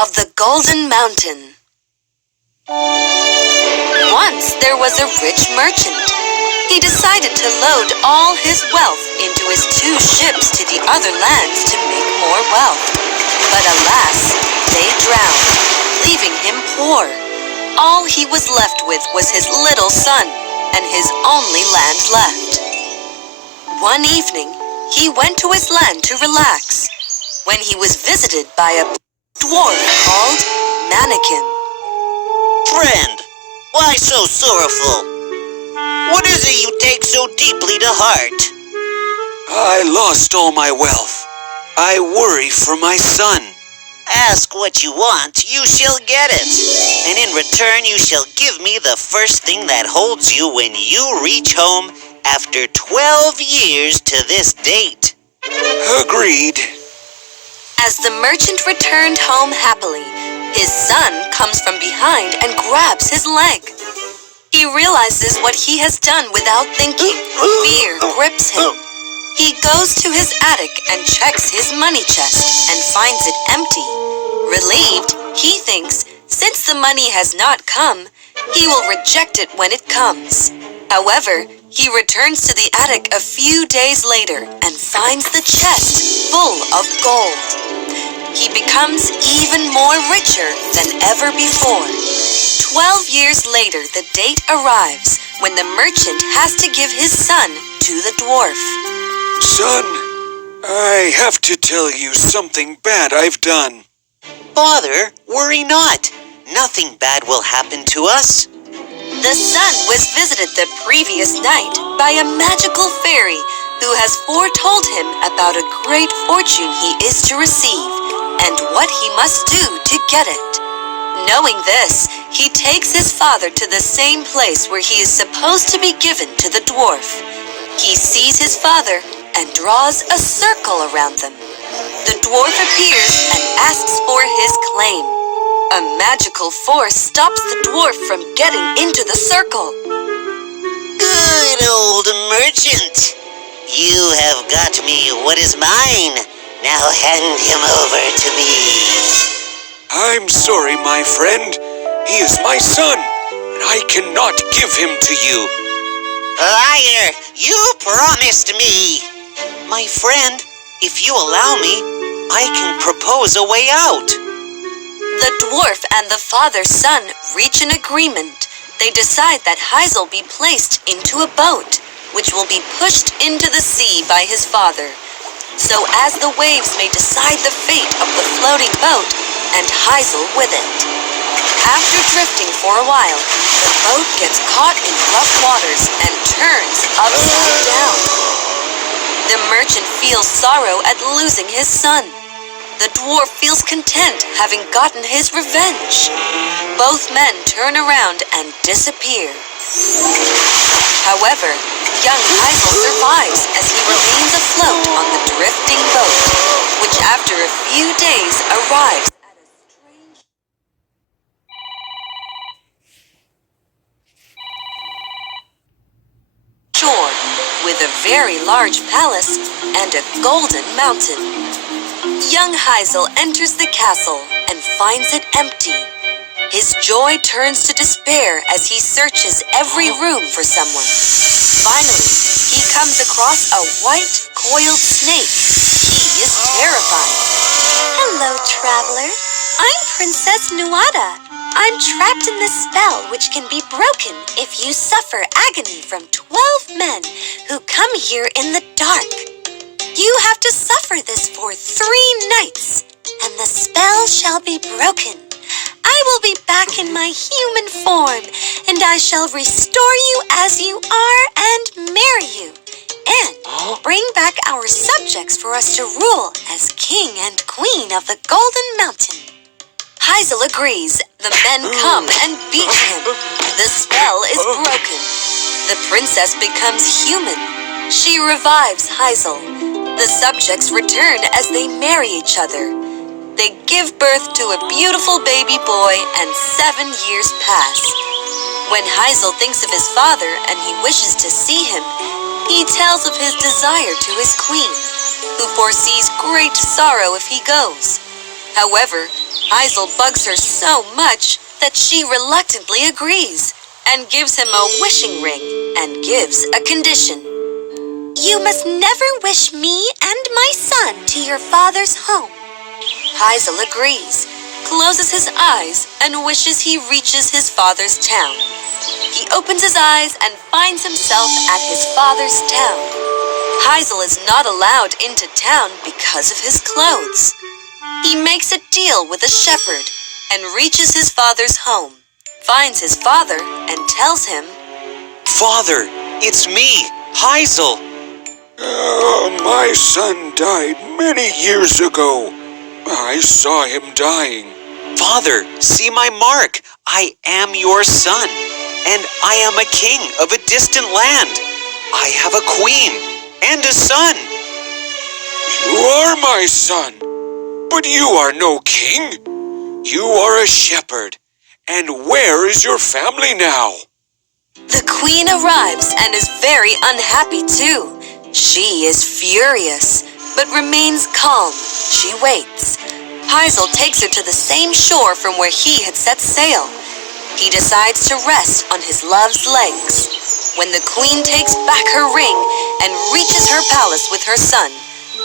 of the Golden Mountain. Once there was a rich merchant. He decided to load all his wealth into his 2 ships to the other lands to make more wealth. But alas, they drowned, leaving him poor. All he was left with was his little son and his only land left. One evening, he went to his land to relax when he was visited by a dwarf called Mannequin. Friend, why so sorrowful? What is it you take so deeply to heart? I lost all my wealth. I worry for my son. Ask what you want, you shall get it. And in return, you shall give me the first thing that holds you when you reach home after 12 years to this date. Agreed. As the merchant returned home happily, his son comes from behind and grabs his leg. He realizes what he has done without thinking. Fear grips him. He goes to his attic and checks his money chest and finds it empty. Relieved, he thinks, since the money has not come, he will reject it when it comes. However, he returns to the attic a few days later and finds the chest full of gold. He becomes even more richer than ever before. 12 years later, the date arrives when the merchant has to give his son to the dwarf. Son, I have to tell you something bad I've done. Father, worry not. Nothing bad will happen to us. The son was visited the previous night by a magical fairy who has foretold him about a great fortune he is to receive and what he must do to get it. Knowing this, he takes his father to the same place where he is supposed to be given to the dwarf. He sees his father and draws a circle around them. The dwarf appears and asks for his claim. A magical force stops the dwarf from getting into the circle. Good old merchant. You have got me what is mine. Now hand him over to me. I'm sorry, my friend. He is my son, and I cannot give him to you. Liar! You promised me! My friend, if you allow me, I can propose a way out. The dwarf and the father-son reach an agreement. They decide that Hazel be placed into a boat, which will be pushed into the sea by his father, so as the waves may decide the fate of the floating boat and Hazel with it. After drifting for a while, the boat gets caught in rough waters and turns upside down. The merchant feels sorrow at losing his son. The dwarf feels content having gotten his revenge. Both men turn around and disappear. However, young Hazel survives as he remains afloat on the drifting boat, which after a few days arrives at a strange shore with a very large palace and a golden mountain. Young Hazel enters the castle and finds it empty. His joy turns to despair as he searches every room for someone. Finally, he comes across a white, coiled snake. He is terrified. Hello, traveler. I'm Princess Nuada. I'm trapped in this spell which can be broken if you suffer agony from 12 men who come here in the dark. You have to suffer this for 3 nights, and the spell shall be broken. I will be back in my human form, and I shall restore you as you are and marry you, and bring back our subjects for us to rule as king and queen of the Golden Mountain. Hazel agrees. The men come and beat him. The spell is broken. The princess becomes human. She revives Hazel. The subjects return as they marry each other. They give birth to a beautiful baby boy, and 7 years pass. When Hazel thinks of his father and he wishes to see him, he tells of his desire to his queen, who foresees great sorrow if he goes. However, Hazel bugs her so much that she reluctantly agrees and gives him a wishing ring and gives a condition. You must never wish me and my son to your father's home. Hazel agrees, closes his eyes, and wishes he reaches his father's town. He opens his eyes and finds himself at his father's town. Hazel is not allowed into town because of his clothes. He makes a deal with a shepherd and reaches his father's home, finds his father, and tells him, Father, it's me, Hazel. My son died many years ago. I saw him dying. Father, see my mark. I am your son, and I am a king of a distant land. I have a queen and a son. You are my son, but you are no king. You are a shepherd. And where is your family now? The queen arrives and is very unhappy too. She is furious, but remains calm. She waits. Hazel takes her to the same shore from where he had set sail. He decides to rest on his love's legs. When the queen takes back her ring and reaches her palace with her son,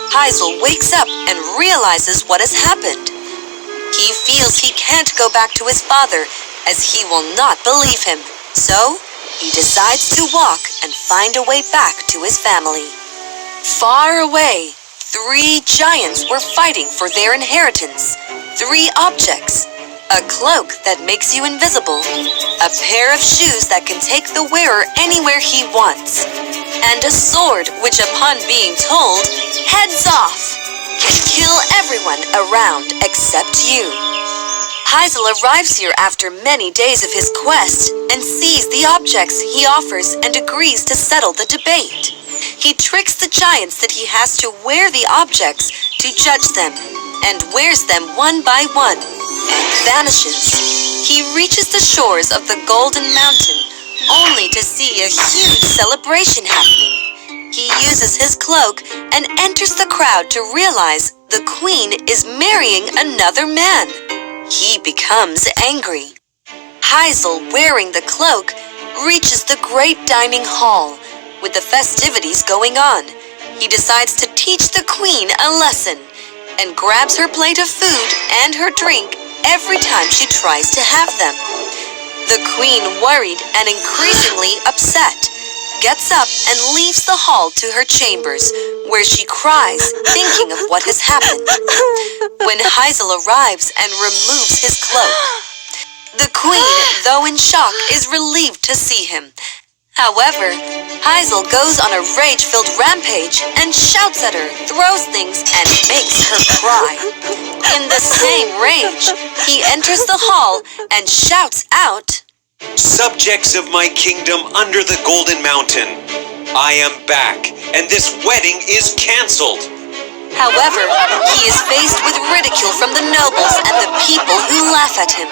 Hazel wakes up and realizes what has happened. He feels he can't go back to his father as he will not believe him. So, he decides to walk and find a way back to his family. Far away, 3 giants were fighting for their inheritance. 3 objects. A cloak that makes you invisible. A pair of shoes that can take the wearer anywhere he wants. And a sword which, upon being told, heads off, can kill everyone around except you. Hazel arrives here after many days of his quest and sees the objects he offers and agrees to settle the debate. He tricks the giants that he has to wear the objects to judge them and wears them one by one and vanishes. He reaches the shores of the Golden Mountain only to see a huge celebration happening. He uses his cloak and enters the crowd to realize the queen is marrying another man. He becomes angry. Hazel, wearing the cloak, reaches the great dining hall with the festivities going on. He decides to teach the queen a lesson and grabs her plate of food and her drink every time she tries to have them. The queen, worried and increasingly upset, gets up and leaves the hall to her chambers, where she cries, thinking of what has happened. When Hazel arrives and removes his cloak, the queen, though in shock, is relieved to see him. However, Hazel goes on a rage-filled rampage and shouts at her, throws things, and makes her cry. In the same rage, he enters the hall and shouts out, Subjects of my kingdom under the Golden Mountain, I am back, and this wedding is canceled. However, he is faced with ridicule from the nobles and the people who laugh at him.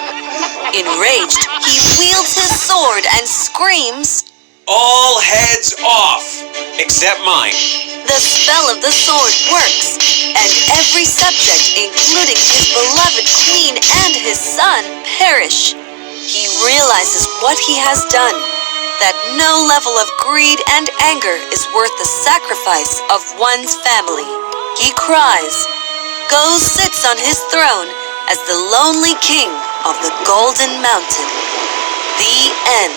Enraged, he wields his sword and screams, All heads off, except mine. The spell of the sword works, and every subject, including his beloved queen and his son, perish. He realizes what he has done, that no level of greed and anger is worth the sacrifice of one's family. He cries, goes sits on his throne as the lonely king of the Golden Mountain. The end.